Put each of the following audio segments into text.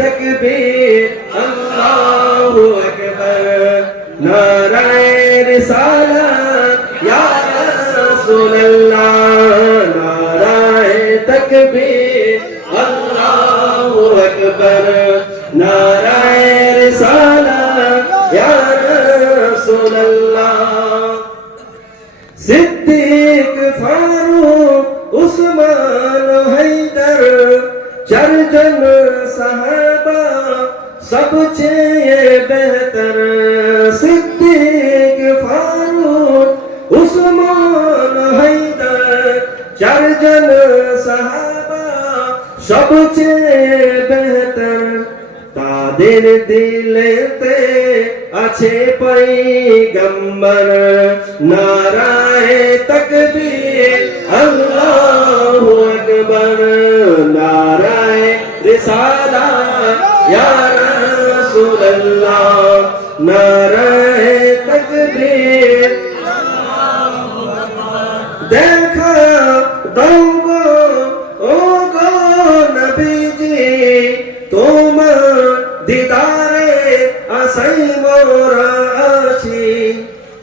तकबीर अल्लाहु अकबर नाराए रिसालत या रसूल अल्लाह नाराए तकबीर अल्लाहु अकबर नाराए रिसालत या रसूल अल्लाह सिद्दीक फारूक उस्मान हैदर चर्जन साहबा सबसे बेहतर सिद्दीक फारूक उस्मान हैदर चर्जन साहबा सबसे बेहतर तादेर दिलेते আছে पैगंबर नाराए तकबीर अल्लाहु अकबर नाराए रिसालत या रसूल अल्लाह नाराए तकबीर देखा दंगो ओ गो नबीजी তোমার দিদারে আসাই মোরা আছি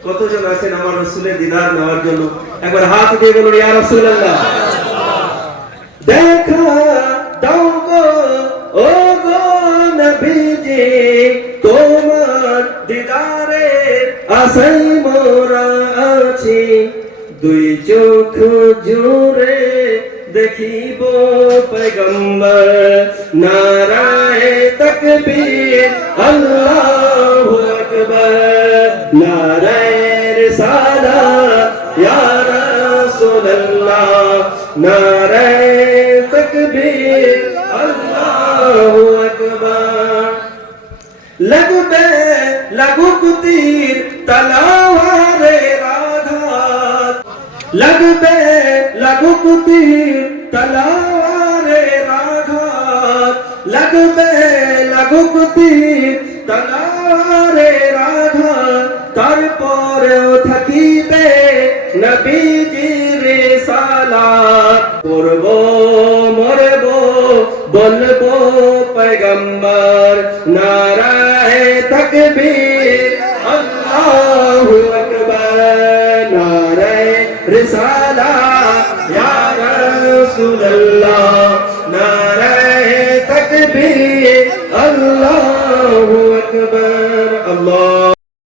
কতজন আছেন আমার রাসূলের দিদার নেওয়ার জন্য একবার হাত দিয়ে বলুন ইয়া রাসূলুল্লাহ দেখা দাও গো ও গো নবীজি তোমার দিদারে আসাই মোরা আছি দুই চোখ জুড়ে দেখিব पैगंबर नाराए तकबीर अल्लाहु अकबर नाराए रिसालत या रसूल अल्लाह नाराए तकबीर अल्लाहु अकबर लगबे लगुक तीर तलवारे आघात लगबे लगुक तीर तलवारे आघात लगबे लगुक तीर तलवारे आघात तारपरेও থাকিবে নবীজির রিসালাত করব মরব বলবো पैगंबर नाराए तकबीर अल्लाहु अकबर नाराए रिसालत या रसूल अल्लाह नाराए तकबीर अल्लाहु अकबर